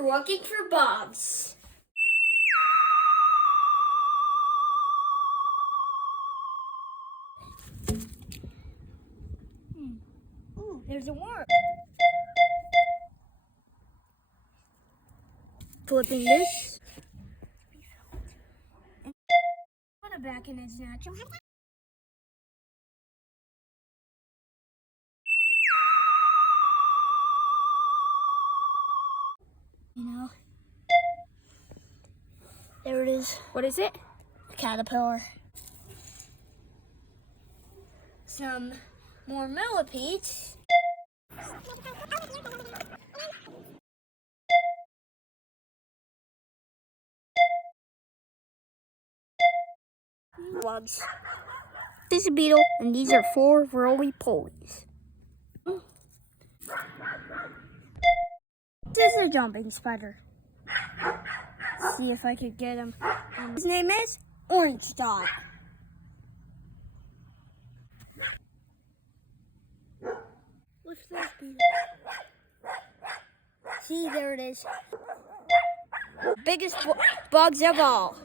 we're looking for bugs. Ooh, there's a worm. Flipping this. Put it back in its natural. You know, there it is. What is it? A caterpillar. Some more millipedes. Bugs. This is a beetle, and these are 4 roly-polies. This is a jumping spider. Let's see if I could get him. His name is Orange Dot. What's this beetle? See, there it is. Biggest bugs of all.